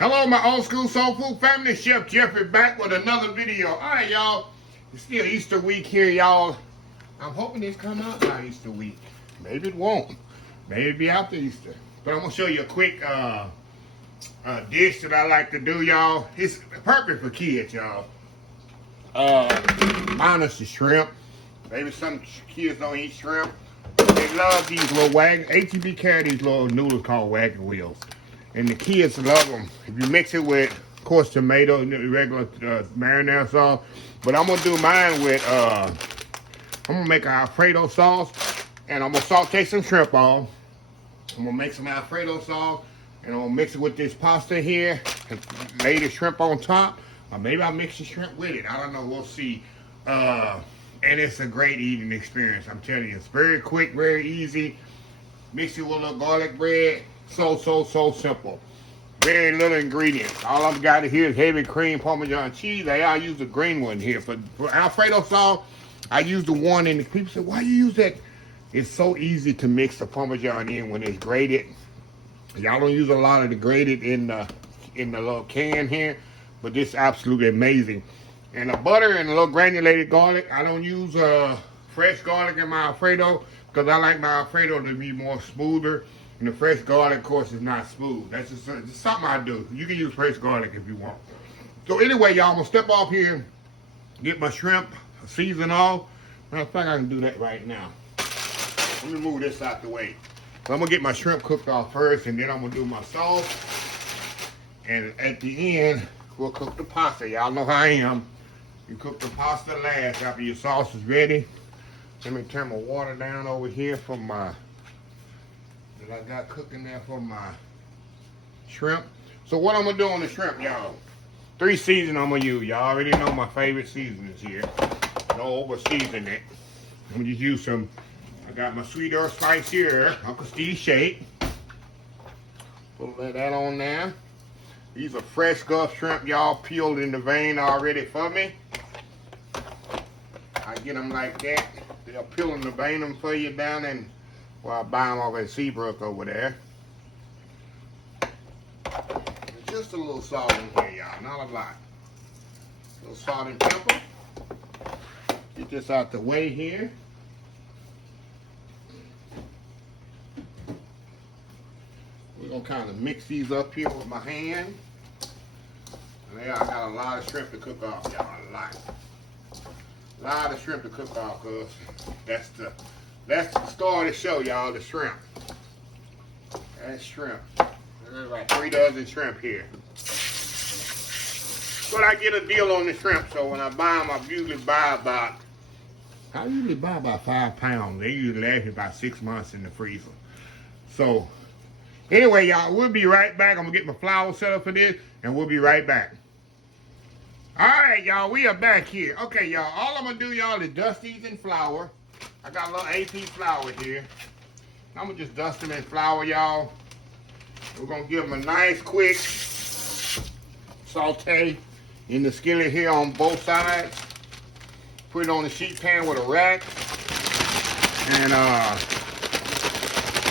Hello, my old school soul food family. Chef Jeffrey back with another video. All right, y'all. It's still Easter week here, y'all. I'm hoping this come out by Easter week. Maybe it won't. Maybe it'll be after Easter. But I'm gonna show you a quick dish that I like to do, y'all. It's perfect for kids, y'all. Minus the shrimp. Maybe some kids don't eat shrimp. They love these little Wagon. HEB carry these little noodles called Wagon wheels. And the kids love them. If you mix it with, of course, tomato, regular marinara sauce. But I'm gonna do mine with, I'm gonna make an Alfredo sauce, and I'm gonna saute some shrimp on. I'm gonna make some Alfredo sauce, and I'm gonna mix it with this pasta here, and lay the shrimp on top. Or maybe I'll mix the shrimp with it. I don't know. We'll see. And it's a great eating experience. I'm telling you, it's very quick, very easy. Mix it with a little garlic bread. So simple. Very little ingredients. All I've got here is heavy cream Parmesan cheese. I use the green one here. For Alfredo sauce, I use the one, and people say, why you use that? It's so easy to mix the Parmesan in when it's grated. Y'all don't use a lot of the grated in the little can here, but this is absolutely amazing. And the butter and a little granulated garlic. I don't use fresh garlic in my Alfredo because I like my Alfredo to be more smoother. And the fresh garlic, of course, is not smooth. That's just something I do. You can use fresh garlic if you want. So anyway, y'all, I'm going to step off here, get my shrimp seasoned off. Matter of fact, I can do that right now. Let me move this out the way. So I'm going to get my shrimp cooked off first, and then I'm going to do my sauce. And at the end, we'll cook the pasta. Y'all know how I am. You cook the pasta last after your sauce is ready. Let me turn my water down over here for my... that I got cooking there for my shrimp. So what I'm gonna do on the shrimp, y'all? 3 seasonings I'm gonna use. Y'all already know my favorite seasonings here. Don't over season it. I'm gonna just use some. I got my sweet herb spicyr, Uncle Steve shake. Put that on there. These are fresh Gulf shrimp, y'all, peeled in the vein already for me. I get them like that. They'll peel in the vein them for you down in. Well, I buy them off at Seabrook over there. Just a little salt in here, y'all. Not a lot. A little salt and pepper. Get this out the way here. We're going to kind of mix these up here with my hand. And there, I got a lot of shrimp to cook off, y'all. A lot. A lot of shrimp to cook off, because that's the star of the show, y'all, the shrimp. That's shrimp. There's like 3 dozen shrimp here. But I get a deal on the shrimp, so when I buy them, I usually buy about 5 pounds. They usually last me about 6 months in the freezer. So, anyway, y'all, we'll be right back. I'm going to get my flour set up for this, and we'll be right back. All right, y'all, we are back here. Okay, y'all, all I'm going to do, y'all, is dust these in flour. I got a little AP flour here. I'm going to just dust them in flour, y'all. We're going to give them a nice, quick saute in the skillet here on both sides. Put it on the sheet pan with a rack. And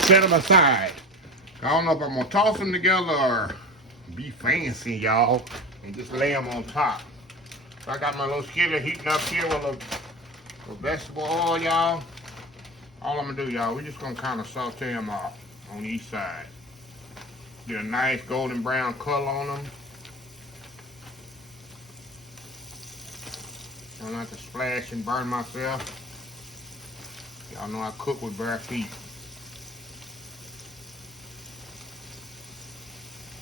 set them aside. I don't know if I'm going to toss them together or be fancy, y'all, and just lay them on top. So I got my little skillet heating up here with a vegetable oil, y'all. All I'm gonna do, y'all, we're just gonna kind of saute them off on each side. Get a nice golden brown color on them. Try not to splash and burn myself. Y'all know I cook with bare feet.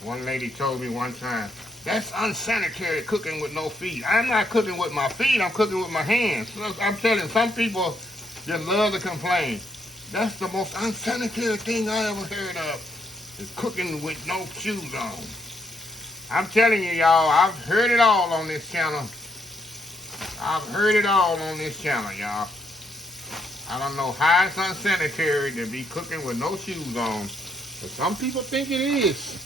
One lady told me one time, that's unsanitary cooking with no feet. I'm not cooking with my feet, I'm cooking with my hands. Look, I'm telling you, some people just love to complain. That's the most unsanitary thing I ever heard of, is cooking with no shoes on. I'm telling you, y'all, I've heard it all on this channel. I've heard it all on this channel, y'all. I don't know how it's unsanitary to be cooking with no shoes on, but some people think it is.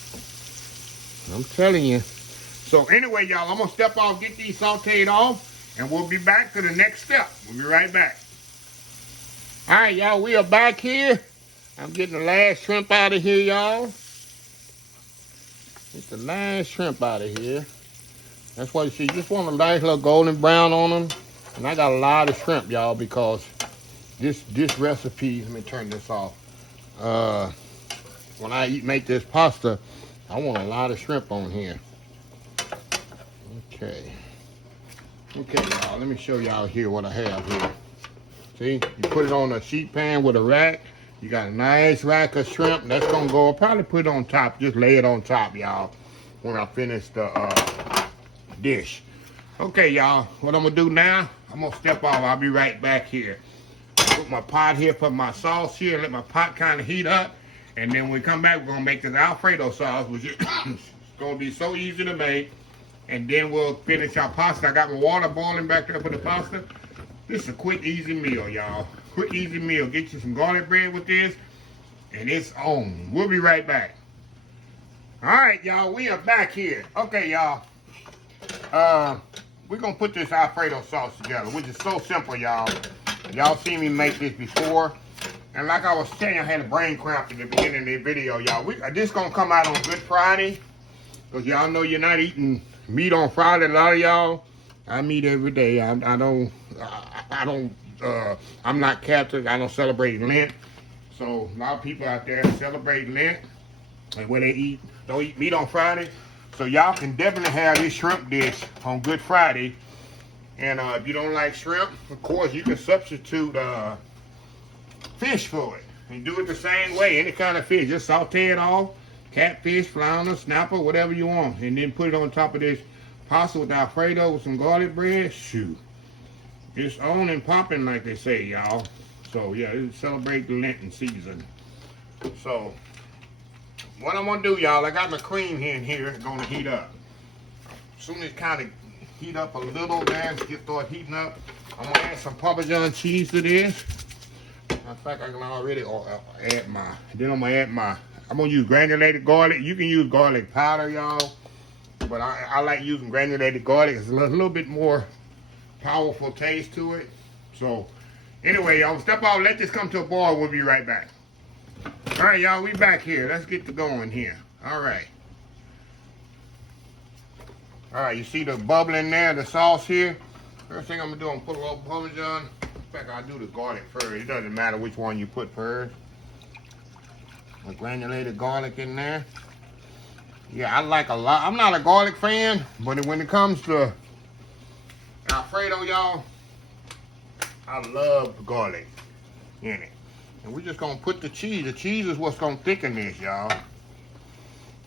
I'm telling you. So anyway, y'all, I'm going to step off, get these sauteed off, and we'll be back to the next step. We'll be right back. All right, y'all, we are back here. I'm getting the last shrimp out of here, y'all. Get the nice shrimp out of here. That's why you see, you just want a nice little golden brown on them. And I got a lot of shrimp, y'all, because this recipe, let me turn this off. When I make this pasta, I want a lot of shrimp on here. Okay. Okay, y'all, let me show y'all here what I have here. See, you put it on a sheet pan with a rack. You got a nice rack of shrimp. That's gonna go, I'll probably put it on top, just lay it on top, y'all, when I finish the dish. Okay, y'all, what I'm gonna do now, I'm gonna step off. I'll be right back here. Put my pot here, put my sauce here, let my pot kind of heat up. And then when we come back, we're gonna make this Alfredo sauce, which is gonna be so easy to make. And then we'll finish our pasta. I got my water boiling back there for the pasta. This is a quick, easy meal, y'all. Quick, easy meal. Get you some garlic bread with this, and it's on. We'll be right back. All right, y'all, we are back here. Okay, y'all. We're gonna put this Alfredo sauce together, which is so simple, y'all. Y'all seen me make this before. And like I was saying, I had a brain cramp at the beginning of the video, y'all. This gonna come out on Good Friday. Because y'all know you're not eating meat on Friday. A lot of y'all, I meat every day. I'm not Catholic. I don't celebrate Lent. So a lot of people out there celebrate Lent, and where they don't eat meat on Friday. So y'all can definitely have this shrimp dish on Good Friday. And if you don't like shrimp, of course you can substitute fish for it. And do it the same way. Any kind of fish, just saute it off. Catfish, flounder, snapper, whatever you want. And then put it on top of this pasta with Alfredo with some garlic bread. Shoot. It's on and popping like they say, y'all. So yeah, celebrate the Lenten season. So what I'm gonna do, y'all, I got my cream here. It's gonna heat up. As soon as it kind of heat up a little there, start heating up, I'm gonna add some Parmesan cheese to this. In fact, I can already add I'm gonna use granulated garlic. You can use garlic powder, y'all, but I like using granulated garlic. It's a little bit more powerful taste to it. So anyway, y'all, step out, let this come to a boil. We'll be right back. All right, y'all, we back here. Let's get to going here. All right, you see the bubbling there, the sauce here? First thing I'm gonna do, I'm gonna put a little Parmesan. In fact, I'll do the garlic first. It doesn't matter which one you put first. The granulated garlic in there. Yeah, I like a lot. I'm not a garlic fan, but when it comes to Alfredo, y'all, I love garlic in it. And we're just gonna put the cheese. The cheese is what's gonna thicken this, y'all.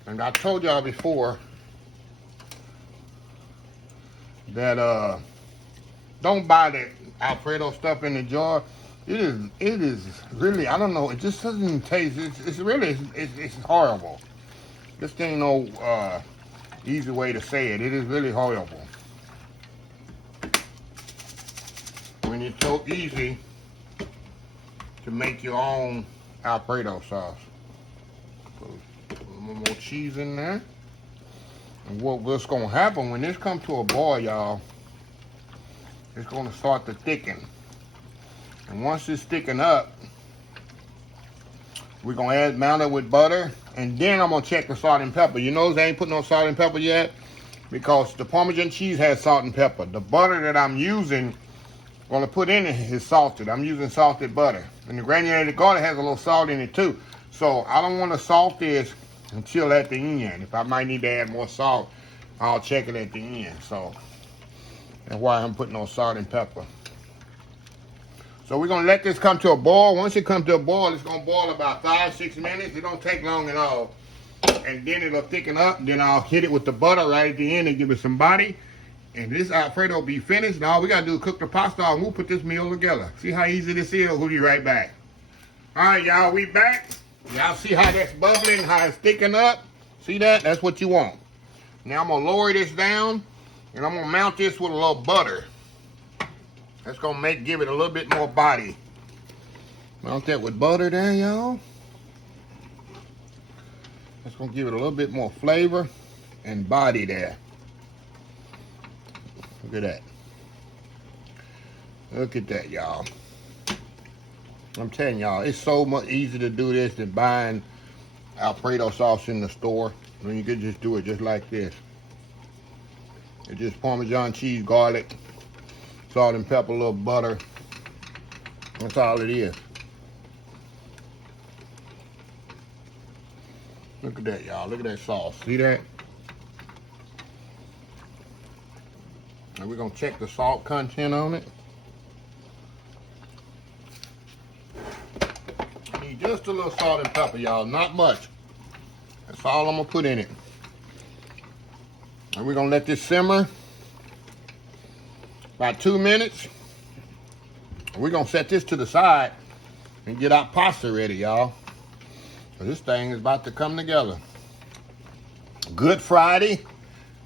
And I told y'all before that don't buy that Alfredo stuff in the jar. It is really, I don't know, it just doesn't taste, it's horrible. This ain't no easy way to say it. It is really horrible. When it's so easy to make your own Alfredo sauce. Put a little more cheese in there. And what's gonna happen when this comes to a boil, y'all, it's gonna start to thicken. And once it's thicken up, we're gonna mount it with butter, and then I'm gonna check the salt and pepper. You notice I ain't put no salt and pepper yet because the Parmesan cheese has salt and pepper. The butter that I'm using, gonna put in it is salted. I'm using salted butter. And the granulated garlic has a little salt in it too. So I don't wanna salt this until at the end. If I might need to add more salt, I'll check it at the end. So that's why I'm putting no salt and pepper. So we're gonna let this come to a boil. Once it comes to a boil, it's gonna boil about 5-6 minutes. It don't take long at all. And then it'll thicken up. Then I'll hit it with the butter right at the end and give it some body. And this Alfredo will be finished. Now all we gotta do is cook the pasta and we'll put this meal together. See how easy this is? We'll be right back. All right, y'all, we back. Y'all see how that's bubbling, how it's thickening up? See that? That's what you want. Now I'm gonna lower this down and I'm gonna mount this with a little butter. That's gonna give it a little bit more body. Mount that with butter there, y'all. That's gonna give it a little bit more flavor and body there. Look at that. Look at that, y'all. I'm telling y'all, it's so much easier to do this than buying Alfredo sauce in the store. And you can just do it just like this. It's just Parmesan cheese, garlic, salt and pepper, a little butter. That's all it is. Look at that, y'all. Look at that sauce. See that? And we're going to check the salt content on it. I need just a little salt and pepper, y'all. Not much. That's all I'm going to put in it. And we're going to let this simmer about 2 minutes. And we're going to set this to the side and get our pasta ready, y'all. So this thing is about to come together. Good Friday.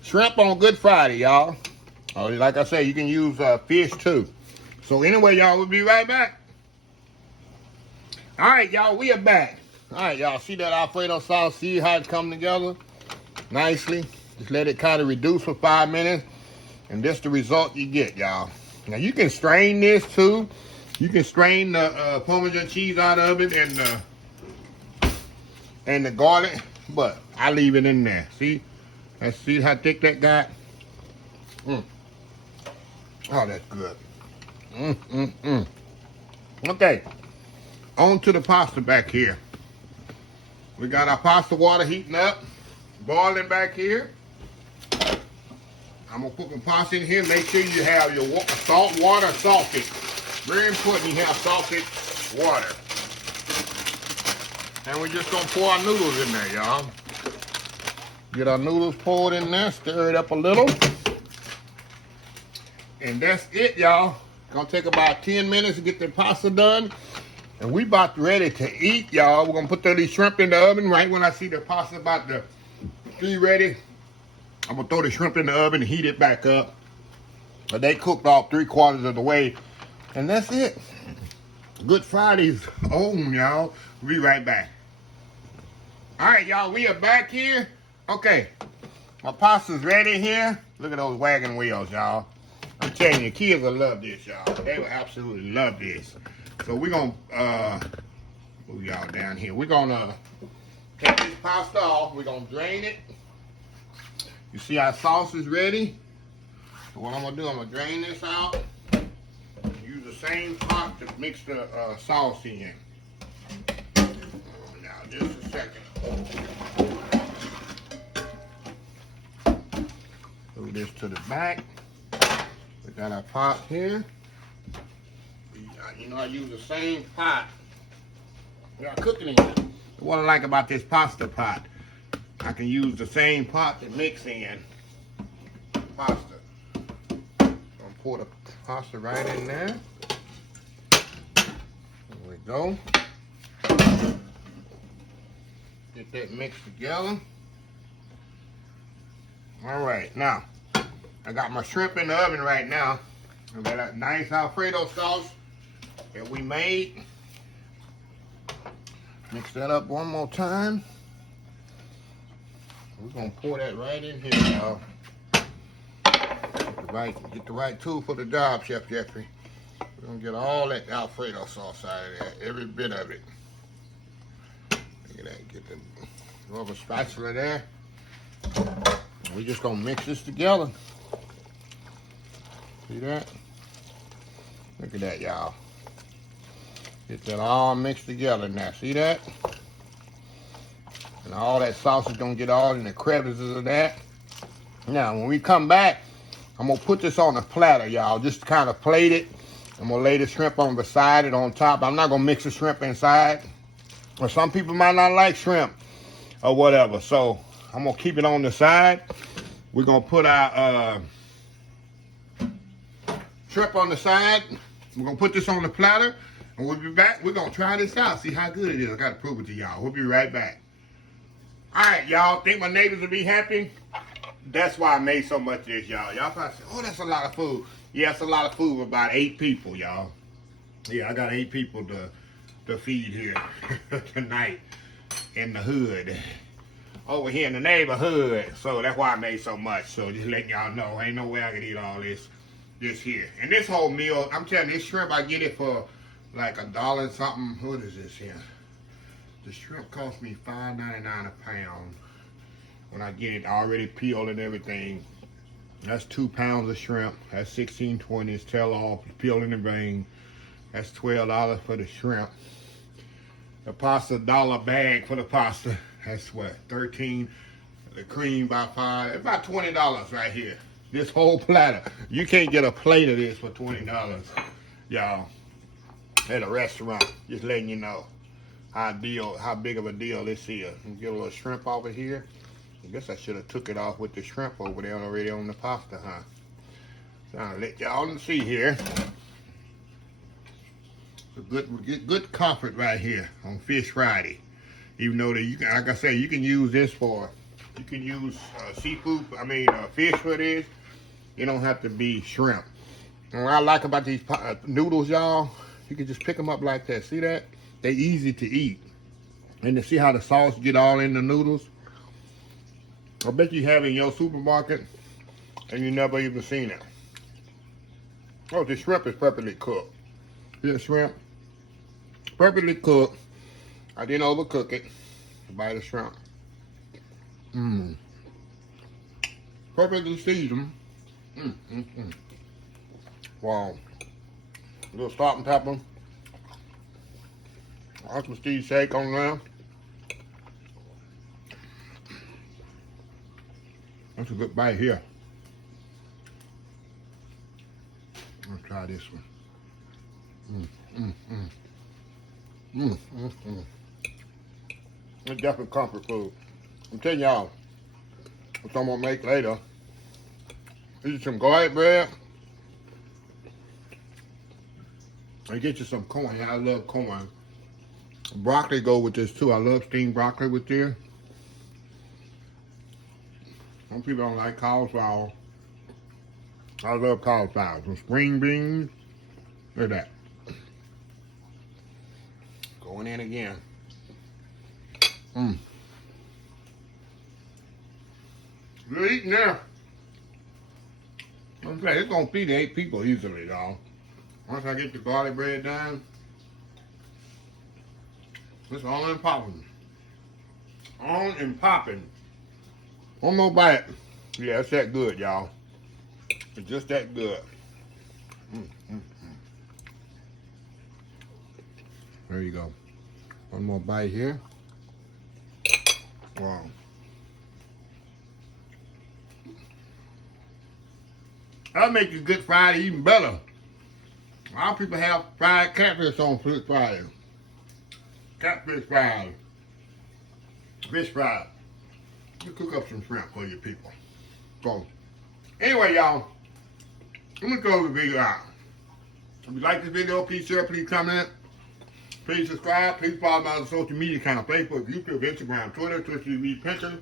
Shrimp on Good Friday, y'all. Like I said, you can use fish too. So anyway, y'all, we'll be right back. All right, y'all, we are back. All right, y'all, see that Alfredo sauce? See how it's come together nicely? Just let it kind of reduce for 5 minutes, and this the result you get, y'all. Now, you can strain this, too. You can strain the Parmesan cheese out of it and the garlic, but I leave it in there. See? Let's see how thick that got. Oh, that's good. Okay, on to the pasta back here. We got our pasta water heating up, boiling back here. I'm gonna put my pasta in here. Make sure you have your salt water salted. Very important you have salted water. And we're just gonna pour our noodles in there, y'all. Get our noodles poured in there, stir it up a little. And that's it, y'all. Gonna take about 10 minutes to get the pasta done. And we about ready to eat, y'all. We're gonna put these shrimp in the oven right when I see the pasta about to be ready. I'm gonna throw the shrimp in the oven and heat it back up. But they cooked off 3/4 of the way. And that's it. Good Friday's on, y'all. We'll be right back. All right, y'all, we are back here. Okay, my pasta's ready here. Look at those wagon wheels, y'all. I'm telling you, kids will love this, y'all. They will absolutely love this. So we're gonna move y'all down here. We're gonna take this pasta off. We're gonna drain it. You see our sauce is ready. So what I'm gonna do, I'm gonna drain this out. Use the same pot to mix the sauce in. Now, just a second. Move this to the back. We got our pot here. You know, I use the same pot that I'm cooking in. What I like about this pasta pot, I can use the same pot to mix in pasta. So I'm pour the pasta right in there. There we go. Get that mixed together. All right, now I got my shrimp in the oven right now. I got that nice Alfredo sauce that we made. Mix that up one more time. We're gonna pour that right in here, y'all. Get the right tool for the job, Chef Jeffrey. We're gonna get all that Alfredo sauce out of there, every bit of it. Look at that, get the rubber spatula there. We're just gonna mix this together. See that? Look at that, y'all. Get that all mixed together now. See that? And all that sauce is gonna get all in the crevices of that. Now, when we come back, I'm gonna put this on a platter, y'all. Just kind of plate it. I'm gonna lay the shrimp on beside it on top. I'm not gonna mix the shrimp inside. Or some people might not like shrimp or whatever. So I'm gonna keep it on the side. We're gonna put our shrimp on the side. We're gonna put this on the platter. And we'll be back. We're gonna try this out. See how good it is. I gotta prove it to y'all. We'll be right back. All right, y'all. Think my neighbors will be happy? That's why I made so much of this, y'all. Y'all probably say, oh, that's a lot of food. Yeah, it's a lot of food for about 8 people, y'all. Yeah, I got 8 people to feed here tonight in the hood. Over here in the neighborhood. So that's why I made so much. So just letting y'all know, ain't no way I can eat all this here. And this whole meal, I'm telling you, this shrimp, I get it for like $1 and something. What is this here? The shrimp cost me $5.99 a pound. when I get it already peeled and everything. That's 2 pounds of shrimp. That's $16.20. It's tail off, peeled in the vein. That's $12 for the shrimp. The pasta, $1 bag for the pasta. That's what, 13. The cream by 5. It's about $20 right here. This whole platter. You can't get a plate of this for $20, y'all. At a restaurant. Just letting you know how big of a deal this is. Get a little shrimp over here. I guess I should have took it off with the shrimp over there already on the pasta, huh? So I'll let y'all see here. It's a good comfort right here on Fish Friday. Even though that you can, like I say, you can use this for, you can use seafood. I mean fish for this. It don't have to be shrimp. And what I like about these noodles, y'all, you can just pick them up like that. See that? They're easy to eat. And to see how the sauce get all in the noodles. I bet you have it in your supermarket and you never even seen it. Oh, the shrimp is perfectly cooked. See the shrimp? Perfectly cooked. I didn't overcook it. Buy the shrimp. Perfectly seasoned. Wow. A little salt and pepper. Some Steve shake on there. That's a good bite here. Let's try this one. It's definitely comfort food. I'm telling y'all, what I'm gonna make later. This is some garlic bread. And get you some corn. Yeah, I love corn. Broccoli go with this too. I love steamed broccoli with this. Some people don't like cauliflower. I love cauliflower. Some spring beans. Look at that. Going in again. You're eating there. I'm saying it's gonna feed 8 people easily, y'all. Once I get the garlic bread done, it's on and popping. On and popping. One more bite. Yeah, it's that good, y'all. It's just that good. There you go. One more bite here. Wow. That'll make your Good Friday even better. A lot of people have fried catfish on Good Friday. Catfish fried. Fish fried. You cook up some shrimp for your people. So, anyway, y'all, I'm gonna close the video out. If you like this video, please share, please comment, please subscribe, please follow my social media account, Facebook, YouTube, Instagram, Twitter, Twitch TV, Pinterest,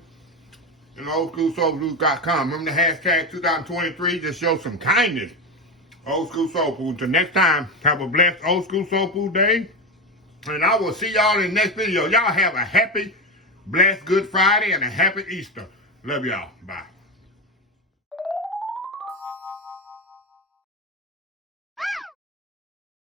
and oldschoolsoulfood.com. Remember the hashtag 2023, just show some kindness. Old School Soul Food. Until next time, have a blessed Old School Soul Food day. And I will see y'all in the next video. Y'all have a happy, blessed Good Friday and a happy Easter. Love y'all. Bye.